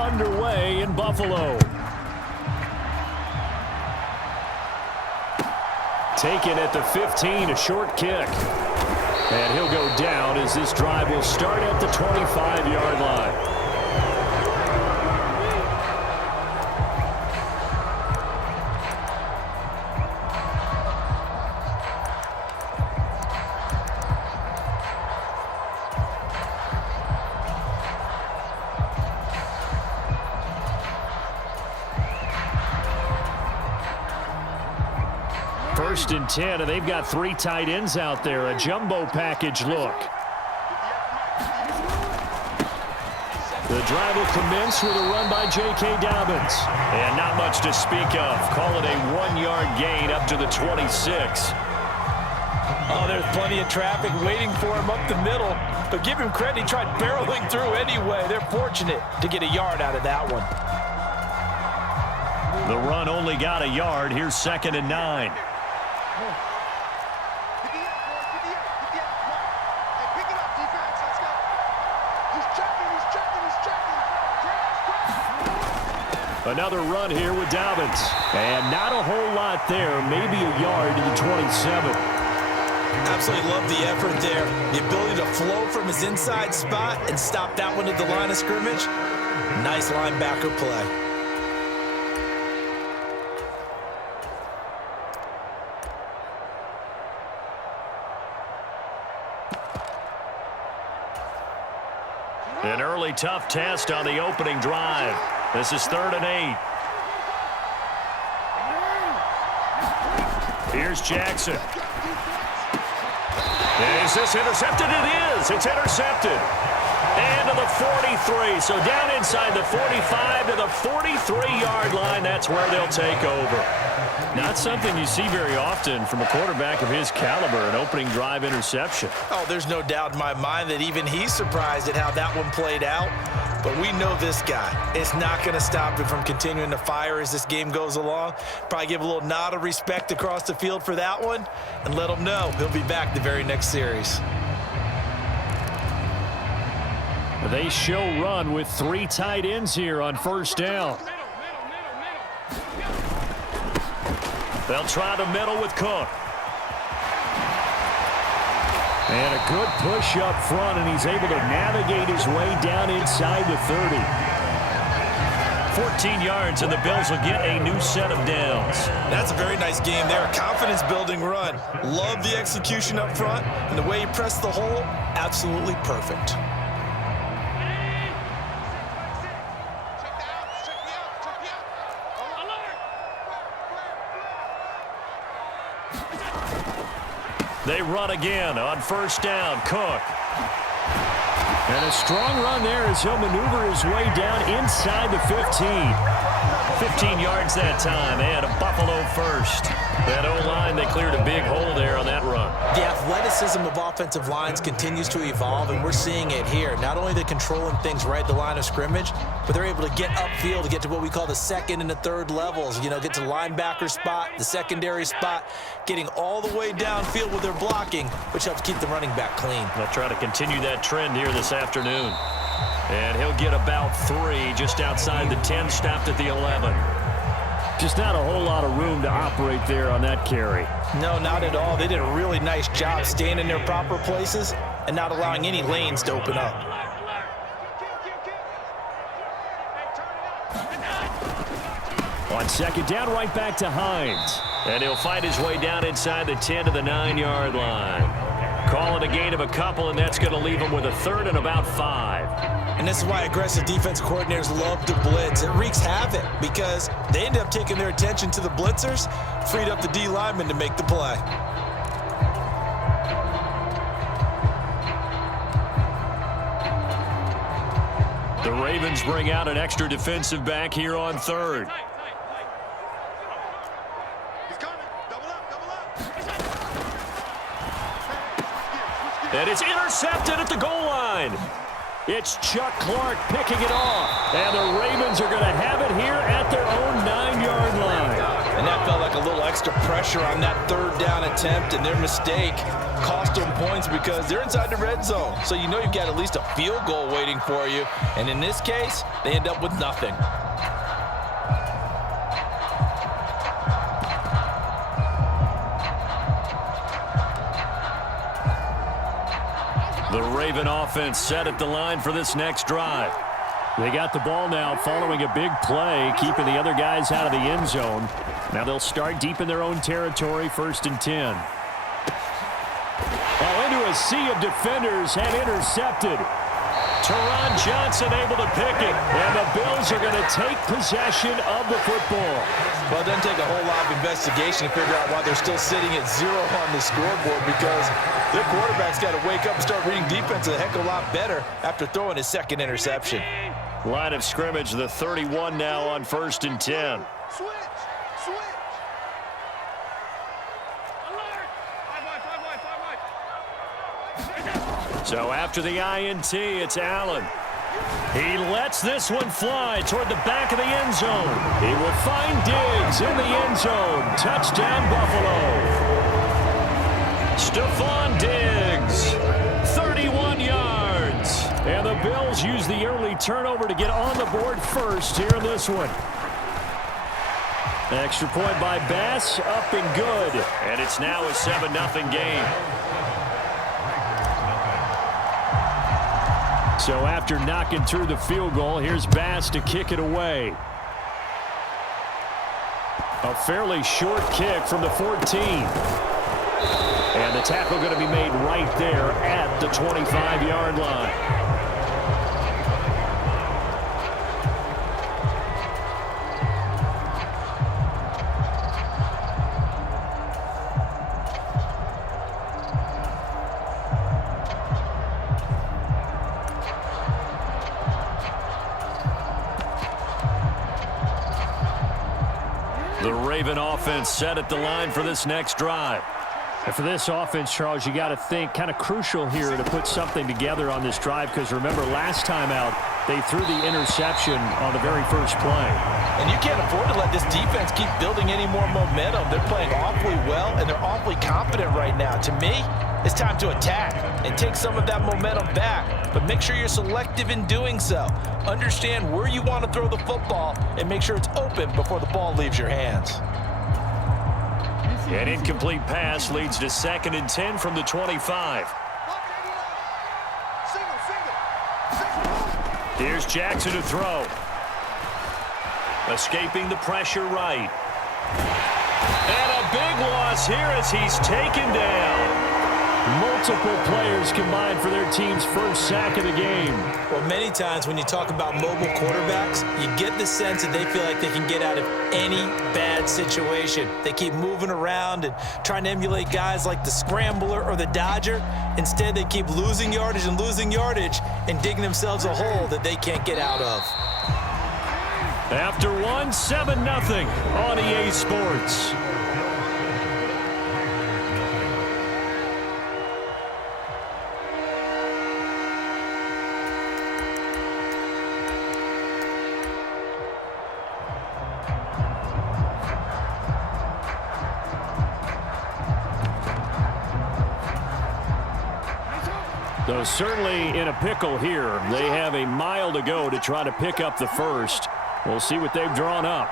underway in Buffalo. Taken at the 15, a short kick. And he'll go down as this drive will start at the 25-yard line. First and 10, and they've got 3 tight ends out there. A jumbo package look. The drive will commence with a run by J.K. Dobbins. And not much to speak of. Call it a 1-yard gain up to the 26. Oh, there's plenty of traffic waiting for him up the middle. But give him credit, he tried barreling through anyway. They're fortunate to get a yard out of that one. The run only got a yard. Here's 2nd and 9. Another run here with Dobbins. And not a whole lot there. Maybe a yard to the 27. Absolutely love the effort there. The ability to flow from his inside spot and stop that one at the line of scrimmage. Nice linebacker play. An early tough test on the opening drive. This is 3rd and 8. Here's Jackson. Is this intercepted? It is. It's intercepted. And to the 43. So down inside the 45 to the 43-yard line. That's where they'll take over. Not something you see very often from a quarterback of his caliber, an opening drive interception. Oh, there's no doubt in my mind that even he's surprised at how that one played out. But we know this guy. It's not going to stop him from continuing to fire as this game goes along. Probably give a little nod of respect across the field for that one and let him know he'll be back the very next series. They show run with 3 tight ends here on 1st down. They'll try the middle with Cook. And a good push up front, and he's able to navigate his way down inside the 30. 14 yards, and the Bills will get a new set of downs. That's a very nice game there. A confidence-building run. Love the execution up front, and the way he pressed the hole, absolutely perfect. They run again on 1st down. Cook. And a strong run there as he'll maneuver his way down inside the 15. 15 yards that time, and a Buffalo first. That O-line, they cleared a big hole there on that run. The athleticism of offensive lines continues to evolve, and we're seeing it here. Not only they're controlling things right at the line of scrimmage, but they're able to get upfield to get to what we call the 2nd and the 3rd levels. You know, get to the linebacker spot, the secondary spot, getting all the way downfield with their blocking, which helps keep the running back clean. They'll try to continue that trend here this afternoon. And he'll get about 3 just outside the 10, stopped at the 11. Just not a whole lot of room to operate there on that carry. No, not at all. They did a really nice job staying in their proper places and not allowing any lanes to open up. On 2nd down, right back to Hines. And he'll fight his way down inside the 10 to the 9-yard line. Call it a gain of a couple, and that's going to leave him with a 3rd and about 5. And this is why aggressive defense coordinators love to blitz. It wreaks havoc because they end up taking their attention to the blitzers, freed up the D lineman to make the play. The Ravens bring out an extra defensive back here on 3rd. And it's intercepted at the goal line. It's Chuck Clark picking it off. And the Ravens are going to have it here at their own 9-yard line. And that felt like a little extra pressure on that third down attempt, and their mistake cost them points because they're inside the red zone. So you know you've got at least a field goal waiting for you. And in this case, they end up with nothing. The Raven offense set at the line for this next drive. They got the ball now following a big play, keeping the other guys out of the end zone. Now they'll start deep in their own territory, 1st and 10. Oh, into a sea of defenders and intercepted. Teron Johnson able to pick it, and the Bills are going to take possession of the football. Well, it doesn't take a whole lot of investigation to figure out why they're still sitting at 0 on the scoreboard, because their quarterback's got to wake up and start reading defense a heck of a lot better after throwing his second interception. Line of scrimmage, the 31 now on 1st and 10. Switch. Alert. 5 wide. So after the INT, it's Allen. He lets this one fly toward the back of the end zone. He will find Diggs in the end zone. Touchdown, Buffalo. Stephon Diggs, 31 yards. And the Bills use the early turnover to get on the board first here in this one. Extra point by Bass, up and good. And it's now a 7-0 game. So after knocking through the field goal, here's Bass to kick it away. A fairly short kick from the 14. And the tackle going to be made right there at the 25-yard line. The Raven offense set at the line for this next drive. And for this offense, Charles, you got to think kind of crucial here to put something together on this drive, because remember last time out they threw the interception on the very first play. And you can't afford to let this defense keep building any more momentum. They're playing awfully well, and they're awfully confident right now. To me, it's time to attack and take some of that momentum back. But make sure you're selective in doing so. Understand where you want to throw the football and make sure it's open before the ball leaves your hands. An incomplete pass leads to 2nd and 10 from the 25. Here's Jackson to throw. Escaping the pressure right. And a big loss here as he's taken down. Multiple players combined for their team's first sack of the game. Well, many times when you talk about mobile quarterbacks, you get the sense that they feel like they can get out of any bad situation. They keep moving around and trying to emulate guys like the Scrambler or the Dodger. Instead, they keep losing yardage and digging themselves a hole that they can't get out of. After one, 7-0 on EA Sports. So certainly in a pickle here. They have a mile to go to try to pick up the first. We'll see what they've drawn up.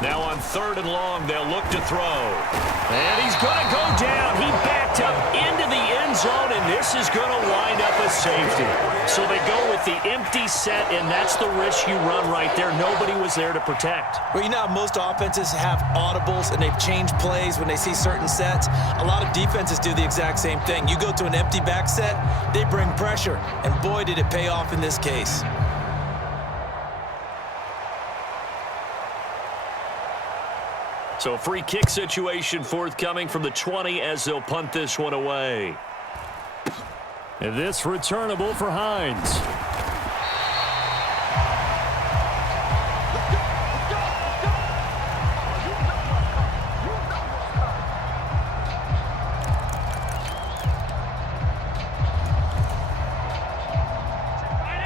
Now on 3rd and long, they'll look to throw. And he's going to go down. He backed up into the end zone, and this is going to wind up a safety. So they go with the empty set, and that's the risk you run right there. Nobody was there to protect. Well, you know how most offenses have audibles, and they've changed plays when they see certain sets. A lot of defenses do the exact same thing. You go to an empty back set, they bring pressure, and boy, did it pay off in this case. So a free kick situation forthcoming from the 20 as they'll punt this one away. And this returnable for Hines.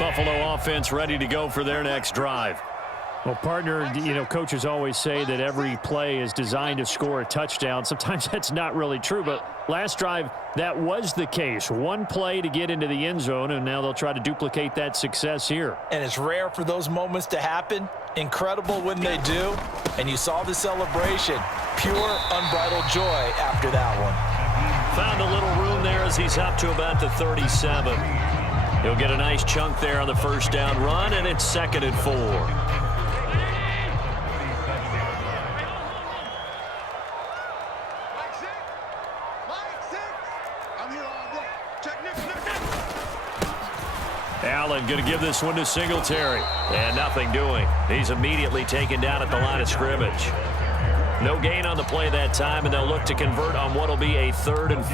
Buffalo offense ready to go for their next drive. Well, partner, coaches always say that every play is designed to score a touchdown. Sometimes that's not really true, but last drive, that was the case. One play to get into the end zone, and now they'll try to duplicate that success here. And it's rare for those moments to happen. Incredible when they do. And you saw the celebration. Pure, unbridled joy after that one. Found a little room there as he's up to about the 37. He'll get a nice chunk there on the first down run, and it's 2nd and 4. Allen going to give this one to Singletary. And nothing doing. He's immediately taken down at the line of scrimmage. No gain on the play that time, and they'll look to convert on what will be a 3rd and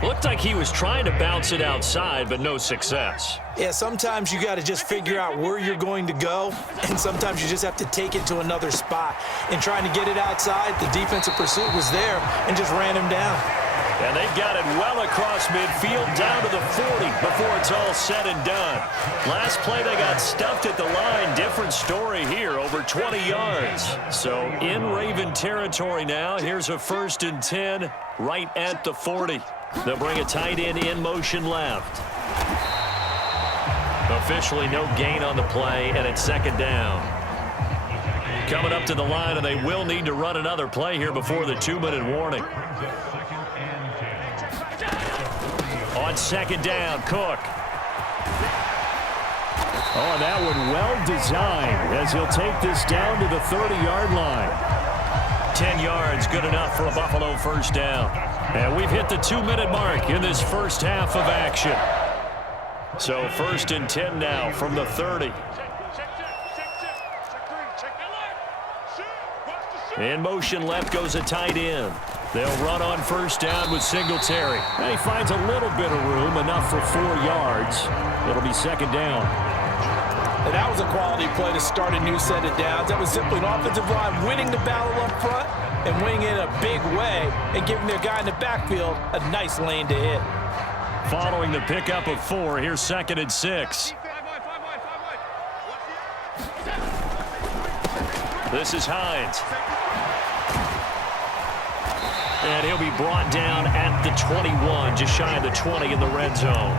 4. Looked like he was trying to bounce it outside, but no success. Yeah, sometimes you got to just figure out where you're going to go, and sometimes you just have to take it to another spot. In trying to get it outside, the defensive pursuit was there and just ran him down. And they've got it well across midfield down to the 40 before it's all said and done. Last play they got stuffed at the line. Different story here, over 20 yards. So in Raven territory now. Here's a 1st and 10 right at the 40. They'll bring a tight end in motion left. Officially no gain on the play, and it's 2nd down. Coming up to the line, and they will need to run another play here before the 2-minute warning. On 2nd down, Cook. Oh, that one well designed as he'll take this down to the 30-yard line. 10 yards, good enough for a Buffalo first down. And we've hit the 2-minute mark in this first half of action. So 1st and 10 now from the 30. In motion left goes a tight end. They'll run on first down with Singletary. And he finds a little bit of room, enough for 4 yards. It'll be 2nd down. And that was a quality play to start a new set of downs. That was simply an offensive line winning the battle up front and winning it in a big way and giving their guy in the backfield a nice lane to hit. Following the pickup of 4, here's 2nd and 6. This is Hines. And he'll be brought down at the 21, just shy of the 20 in the red zone.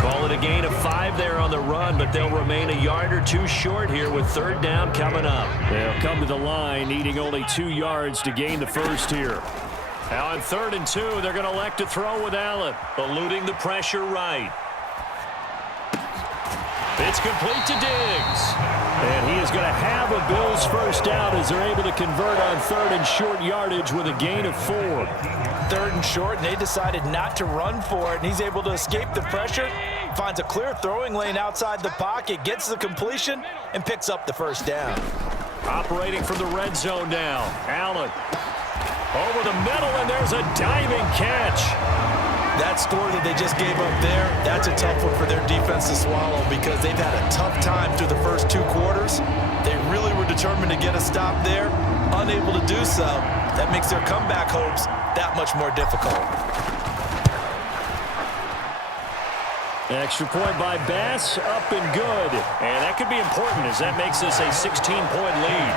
Call it a gain of 5 there on the run, but they'll remain a yard or 2 short here with 3rd down coming up. They'll come to the line, needing only 2 yards to gain the first here. Now on 3rd and 2, they're going to elect to throw with Allen, eluding the pressure right. It's complete to Diggs. And he is going to have a Bills first down as they're able to convert on 3rd and short yardage with a gain of 4. 3rd and short, and they decided not to run for it, and he's able to escape the pressure, finds a clear throwing lane outside the pocket, gets the completion, and picks up the first down. Operating from the red zone now. Allen over the middle, and there's a diving catch. That score that they just gave up there, that's a tough one for their defense to swallow because they've had a tough time through the first 2 quarters. They really were determined to get a stop there, unable to do so. That makes their comeback hopes that much more difficult. Extra point by Bass, up and good. And that could be important as that makes this a 16-point lead.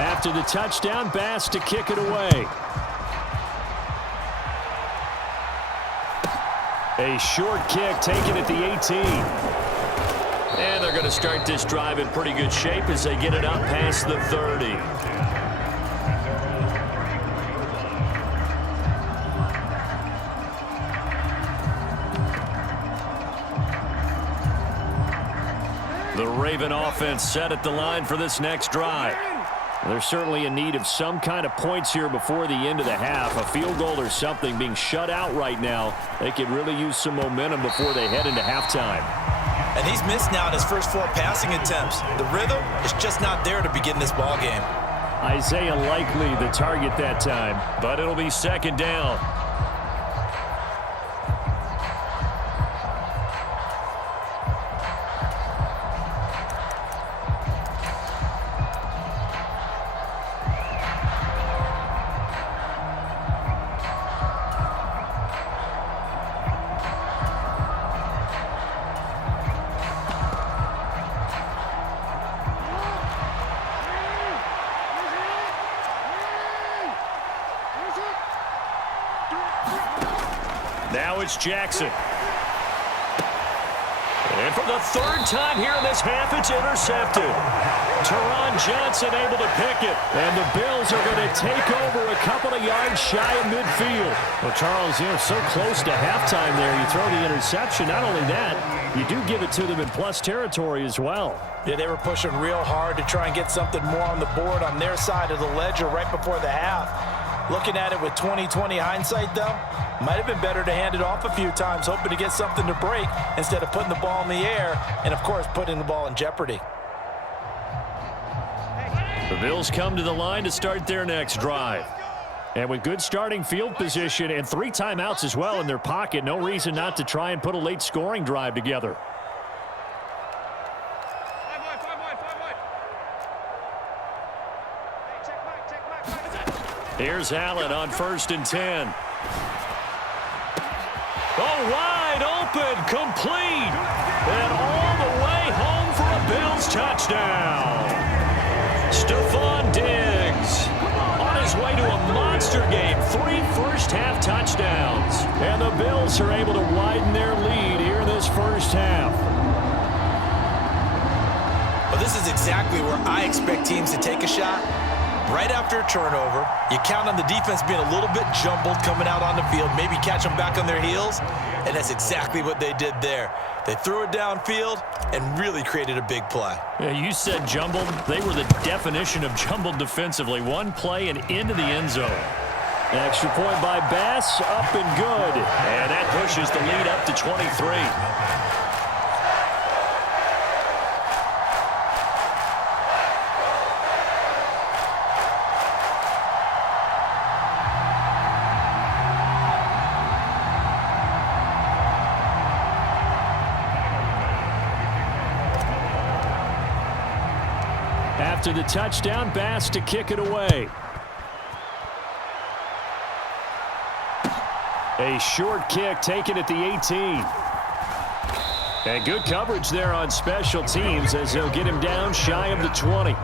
After the touchdown, Bass to kick it away. A short kick taken at the 18. And they're going to start this drive in pretty good shape as they get it up past the 30. The Raven offense set at the line for this next drive. They're certainly in need of some kind of points here before the end of the half. A field goal or something, being shut out right now. They could really use some momentum before they head into halftime. And he's missed now in his first 4 passing attempts. The rhythm is just not there to begin this ball game. Isaiah likely the target that time, but it'll be 2nd down. Now it's Jackson. And for the third time here in this half, it's intercepted. Teron Johnson able to pick it. And the Bills are going to take over a couple of yards shy of midfield. Well, Charles, so close to halftime there. You throw the interception. Not only that, you do give it to them in plus territory as well. Yeah, they were pushing real hard to try and get something more on the board on their side of the ledger right before the half. Looking at it with 20/20 hindsight, though, might have been better to hand it off a few times, hoping to get something to break instead of putting the ball in the air and, of course, putting the ball in jeopardy. The Bills come to the line to start their next drive. And with good starting field position and 3 timeouts as well in their pocket, no reason not to try and put a late scoring drive together. Here's Allen on 1st and 10. Oh, wide open, complete, and all the way home for a Bills touchdown. Stephon Diggs on his way to a monster game, 3 first-half touchdowns. And the Bills are able to widen their lead here in this first half. Well, this is exactly where I expect teams to take a shot. Right after a turnover, you count on the defense being a little bit jumbled coming out on the field, maybe catch them back on their heels, and that's exactly what they did there. They threw it downfield and really created a big play. Yeah, you said jumbled. They were the definition of jumbled defensively. One play and into the end zone. An extra point by Bass, up and good. And that pushes the lead up to 23. After the touchdown, Bass to kick it away. A short kick taken at the 18. And good coverage there on special teams as they'll get him down shy of the 20.